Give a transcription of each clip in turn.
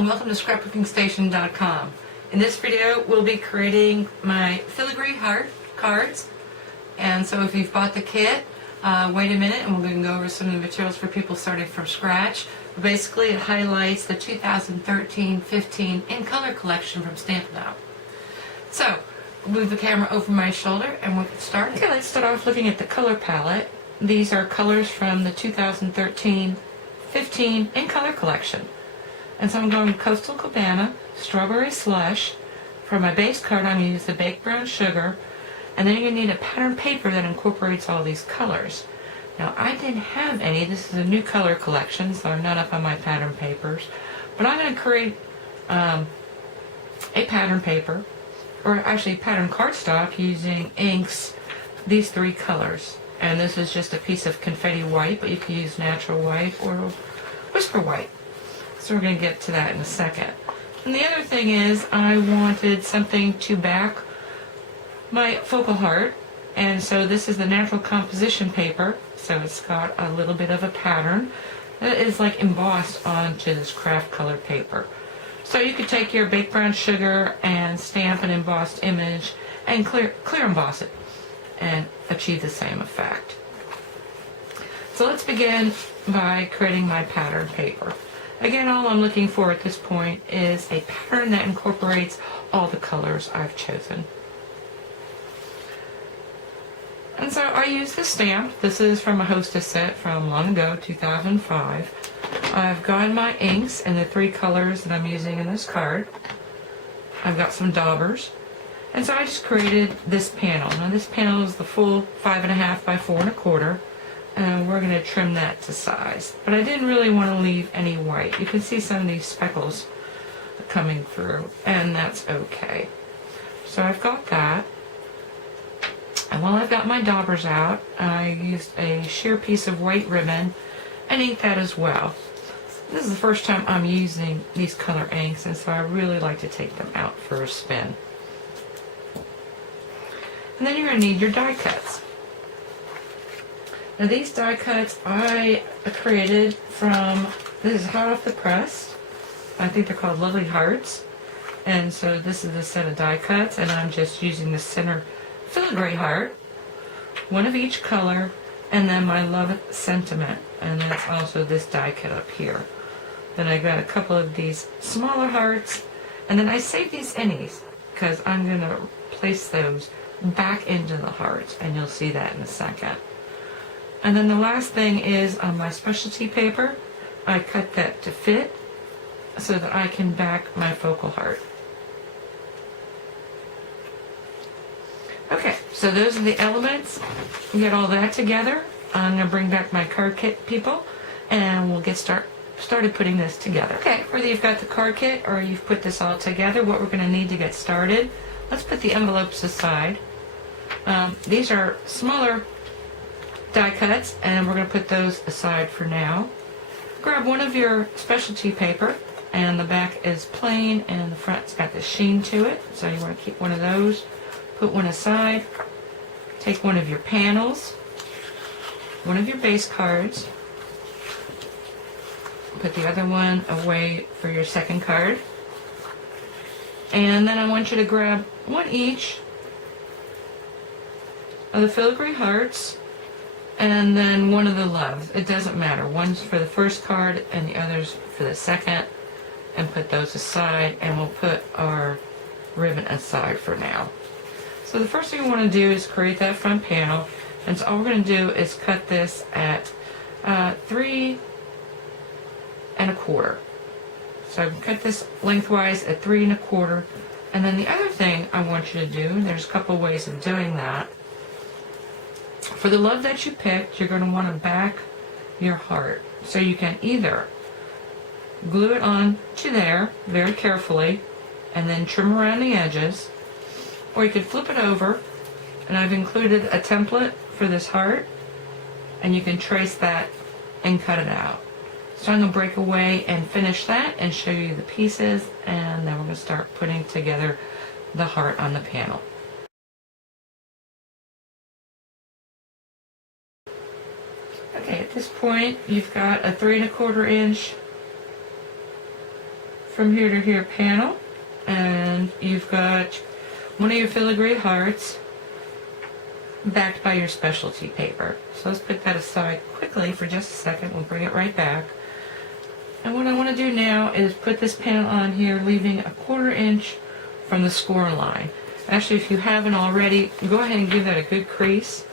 and welcome to scrapbookingstation.com. In this video we'll be creating my Filagree heart cards, and so if you've bought the kit, wait a minute and we're going to go over some of the materials for people starting from scratch. Basically it highlights the 2013-15 in color collection from Stampin' Up. So I'll move the camera over my shoulder and we'll get started. Okay, let's start off looking at the color palette. These are colors from the 2013-15 in color collection. And so I'm going Coastal Cabana, Strawberry Slush. For my base card I'm going to use the Baked Brown Sugar. And then you're going to need a pattern paper that incorporates all these colors. Now I didn't have any. This is a new color collection, so I'm not up on my pattern papers. But I'm going to create a pattern paper, or actually pattern cardstock, using inks, these three colors. And this is just a piece of confetti white, but you can use natural white or whisper white. So we're going to get to that in a second. And the other thing is I wanted something to back my focal heart, and so this is the natural composition paper, so it's got a little bit of a pattern that is like embossed onto this craft color paper. So you could take your Baked Brown Sugar and stamp an embossed image and clear emboss it and achieve the same effect. So let's begin by creating my pattern paper. Again, all I'm looking for at this point is a pattern that incorporates all the colors I've chosen. And so I use the stamp. This is from a Hostess set from long ago, 2005. I've got my inks in the three colors that I'm using in this card. I've got some daubers. And so I just created this panel. Now this panel is the full 5.5 by 4.25. And we're going to trim that to size. But I didn't really want to leave any white. You can see some of these speckles coming through, and that's okay. So I've got that. And while I've got my daubers out, I used a sheer piece of white ribbon and inked that as well. This is the first time I'm using these color inks, and so I really like to take them out for a spin. And then you're going to need your die cuts. Now these die cuts I created from, this is hot off the press. I think they're called Lovely Hearts. And so this is a set of die cuts, and I'm just using the center Filagree heart, one of each color, and then my Love Sentiment, and that's also this die cut up here. Then I got a couple of these smaller hearts, and then I saved these innies because I'm going to place those back into the hearts, and you'll see that in a second. And then the last thing is on my specialty paper, I cut that to fit so that I can back my focal heart. Okay, so those are the elements. We get all that together. I'm going to bring back my card kit, people, and we'll get started putting this together. Okay, whether you've got the card kit or you've put this all together, what we're going to need to get started, let's put the envelopes aside. These are smaller die cuts, and we're going to put those aside for now. Grab one of your specialty paper, and the back is plain and the front's got the sheen to it, so you want to keep one of those. Put one aside. Take one of your panels, one of your base cards, put the other one away for your second card, and then I want you to grab one each of the Filagree hearts and then one of the loves. It doesn't matter. One's for the first card and the other's for the second, and put those aside, and we'll put our ribbon aside for now. So the first thing we want to do is create that front panel, and so all we're going to do is cut this at 3 1/4. So I cut this lengthwise at 3 1/4, and then the other thing I want you to do, and there's a couple ways of doing that. For the love that you picked, you're going to want to back your heart. So you can either glue it on to there very carefully and then trim around the edges, or you could flip it over, and I've included a template for this heart, and you can trace that and cut it out. So I'm going to break away and finish that and show you the pieces, and then we're going to start putting together the heart on the panel. Okay, at this point you've got a 3 1/4 inch from here to here panel, and you've got one of your filigree hearts backed by your specialty paper. So let's put that aside quickly for just a second. We'll bring it right back. And what I want to do now is put this panel on here, leaving a 1/4 inch from the score line. Actually, if you haven't already, go ahead and give that a good crease.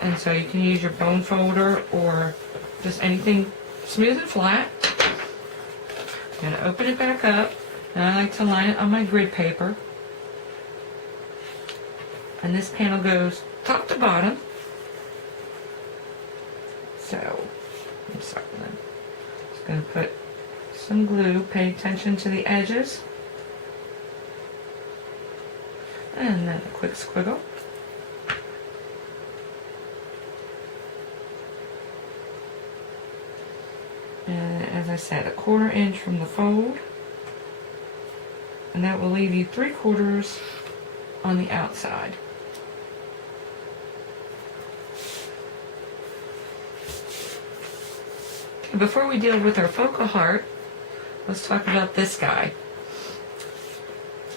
And so you can use your bone folder or just anything smooth and flat. I'm going to open it back up, and I like to line it on my grid paper. And this panel goes top to bottom. So, I'm sorry then. Just going to put some glue, pay attention to the edges. And then a quick squiggle. And as I said, a 1/4 inch from the fold. And that will leave you 3/4 on the outside. Before we deal with our focal heart, let's talk about this guy.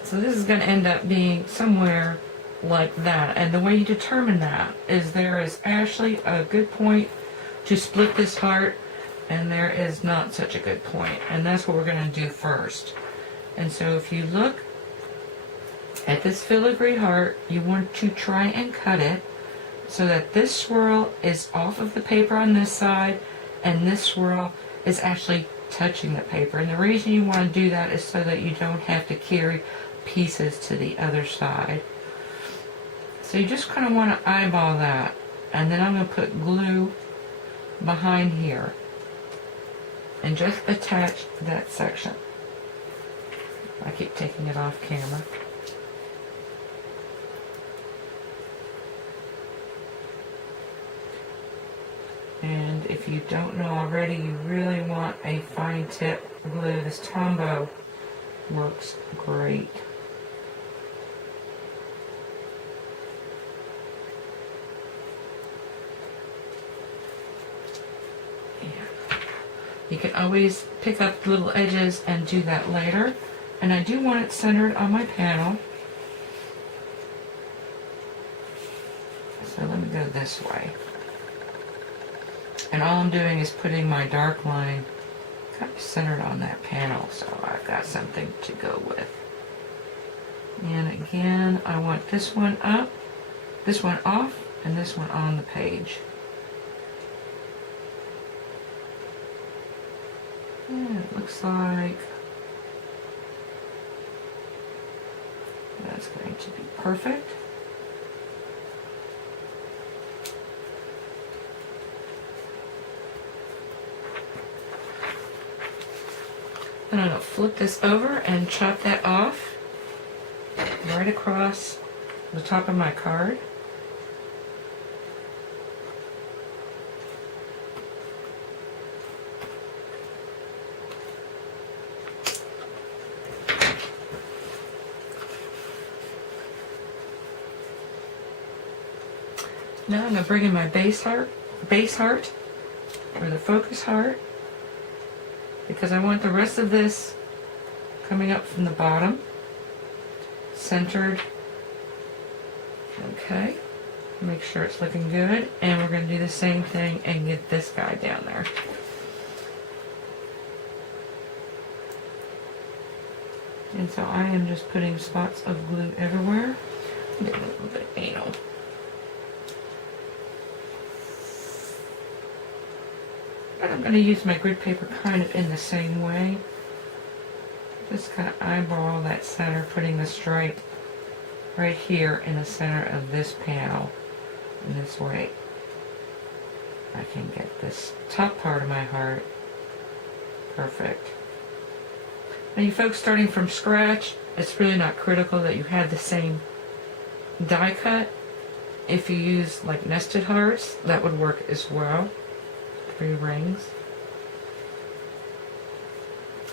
So this is going to end up being somewhere like that. And the way you determine that is there is actually a good point to split this heart, and there is not such a good point. And that's what we're going to do first. And so if you look at this filigree heart, you want to try and cut it so that this swirl is off of the paper on this side, and this swirl is actually touching the paper. And the reason you want to do that is so that you don't have to carry pieces to the other side. So you just kind of want to eyeball that. And then I'm going to put glue behind here and just attach that section. I keep taking it off camera. And if you don't know already, you really want a fine tip glue. This Tombow works great. Yeah. You can always pick up little edges and do that later. And I do want it centered on my panel. So let me go this way. And all I'm doing is putting my dark line kind of centered on that panel, so I've got something to go with. And again, I want this one up, this one off, and this one on the page. And it looks like that's going to be perfect. And I'm going to flip this over and chop that off right across the top of my card. Now I'm going to bring in my base heart, or the focus heart, because I want the rest of this coming up from the bottom, centered. Okay, make sure it's looking good, and we're going to do the same thing and get this guy down there. And so I am just putting spots of glue everywhere. A little bit anal. And I'm going to use my grid paper kind of in the same way. Just kind of eyeball that center, putting the stripe right here in the center of this panel. And this way I can get this top part of my heart perfect. Now you folks starting from scratch, it's really not critical that you have the same die cut. If you use like nested hearts, that would work as well. 3 rings.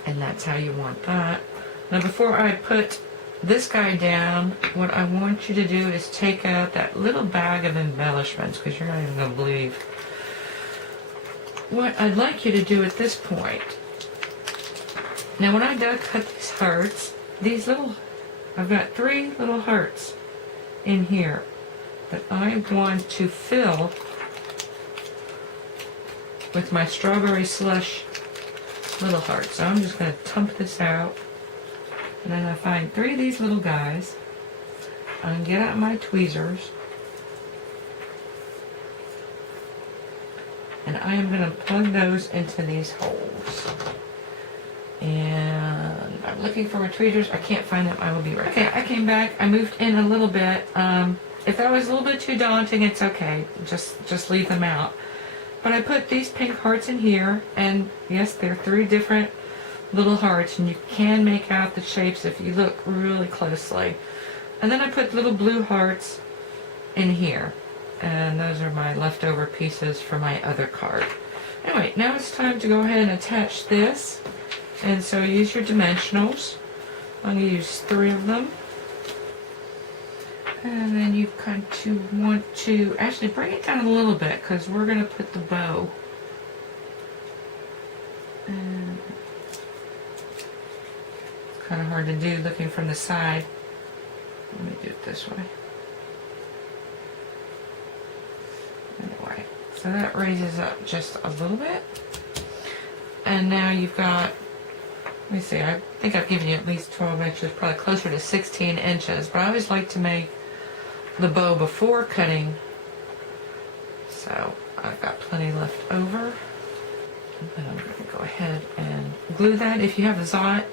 And that's how you want that. Now before I put this guy down, what I want you to do is take out that little bag of embellishments, because you're not even going to believe. What I'd like you to do at this point Now when I cut these hearts, I've got 3 little hearts in here that I want to fill with my strawberry slush little hearts. So I'm just going to tump this out, and then I find 3 of these little guys. I can get out my tweezers, and I am going to plug those into these holes. And I'm looking for my tweezers. I can't find them. I will be right back. Okay, I came back. I moved in a little bit. If that was a little bit too daunting, it's okay. Just leave them out. But I put these pink hearts in here, and yes, they're 3 different little hearts, and you can make out the shapes if you look really closely. And then I put little blue hearts in here, and those are my leftover pieces from my other card. Anyway, now it's time to go ahead and attach this. And so use your dimensionals. I'm going to use 3 of them. And then you kind of want to actually bring it down a little bit, because we're going to put the bow. And it's kind of hard to do looking from the side. Let me do it this way. Anyway, so that raises up just a little bit. And now you've got, let me see, I think I've given you at least 12 inches, probably closer to 16 inches, but I always like to make the bow before cutting, so I've got plenty left over. And then I'm going to go ahead and glue that. If you have a Zot,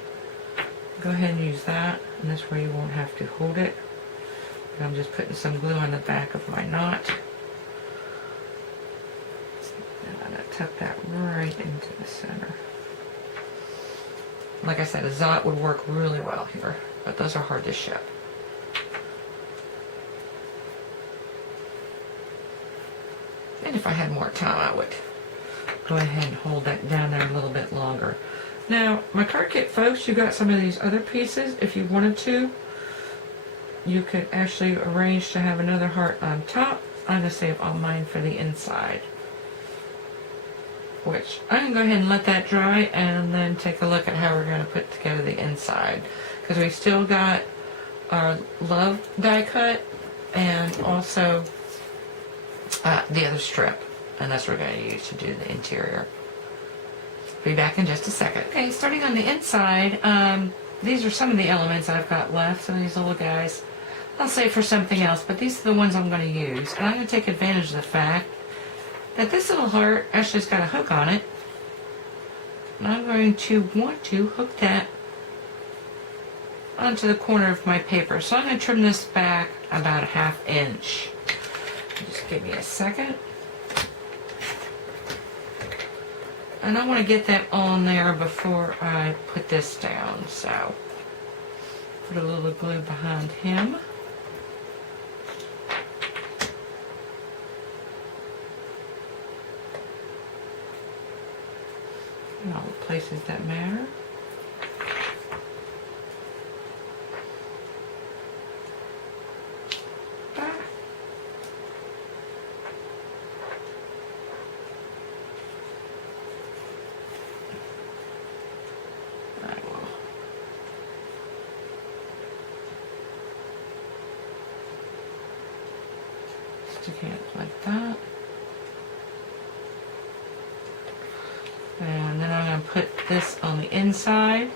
go ahead and use that, and this way you won't have to hold it. And I'm just putting some glue on the back of my knot. And I'm going to tuck that right into the center. Like I said, a Zot would work really well here, but those are hard to ship. And if I had more time, I would go ahead and hold that down there a little bit longer. Now, my card kit folks, you got some of these other pieces. If you wanted to, you could actually arrange to have another heart on top. I'm going to save all mine for the inside, which I'm going to go ahead and let that dry and then take a look at how we're going to put together the inside, because we still got our love die cut and also the other strip, and that's what we're going to use to do the interior. Be back in just a second. Okay, starting on the inside, these are some of the elements I've got left. Some of these little guys I'll save for something else, but these are the ones I'm going to use. And I'm going to take advantage of the fact that this little heart actually has got a hook on it. And I'm going to want to hook that onto the corner of my paper. So I'm going to trim this back about a 1/2 inch. Just give me a second. And I want to get that on there before I put this down. So put a little glue behind him. In all the places that matter. Stick it like that. And then I'm going to put this on the inside.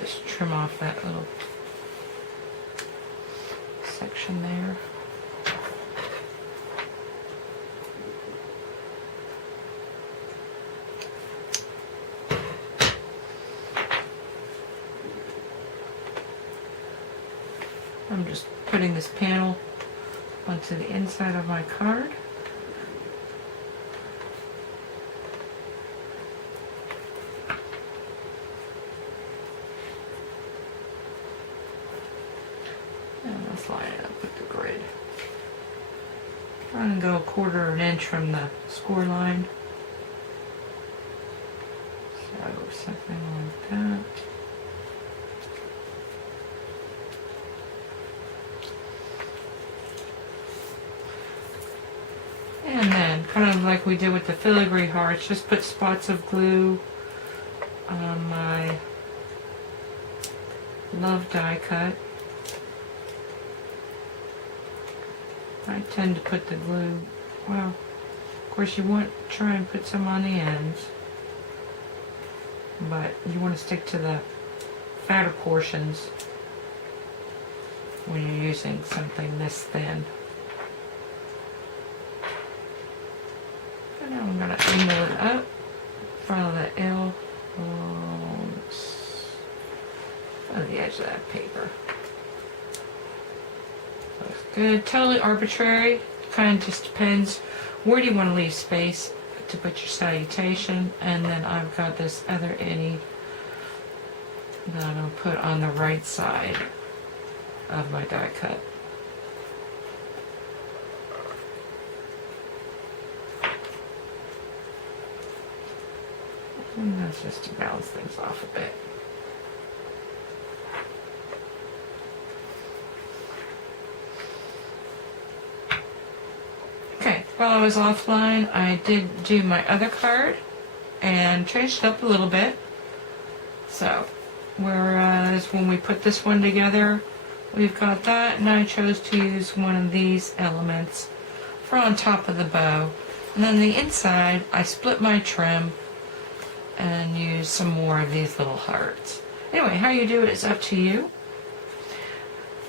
Just trim off that little section there. I'm just putting this panel onto the inside of my card. line up with the grid. I'm going to go 1/4 inch from the score line. So something like that. And then, kind of like we did with the filigree hearts, just put spots of glue on my love die cut. I tend to put the glue, well, of course you want to try and put some on the ends, but you want to stick to the fatter portions when you're using something this thin. And now I'm going to angle it up, follow the L on the edge of that paper. Looks good. Totally arbitrary. Kind of just depends where do you want to leave space to put your salutation. And then I've got this other eddy that I'm going to put on the right side of my die cut. And that's just to balance things off a bit. Okay, while I was offline, I did do my other card and changed it up a little bit. So, whereas when we put this one together, we've got that, and I chose to use one of these elements for on top of the bow. And then the inside, I split my trim and use some more of these little hearts. Anyway, how you do it is up to you.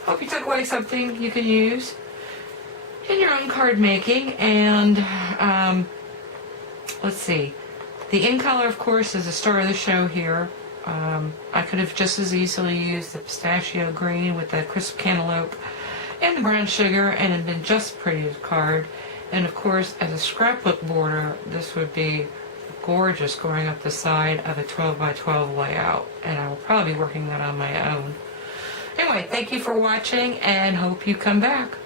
Hope you took away something you can use in your own card making. And let's see, the in color, of course, is the star of the show here. I could have just as easily used the pistachio green with the crisp cantaloupe and the brown sugar, and it'd been just as pretty as a card. And of course, as a scrapbook border, this would be gorgeous going up the side of a 12 by 12 layout, and I will probably be working that on my own. Anyway, thank you for watching, and hope you come back.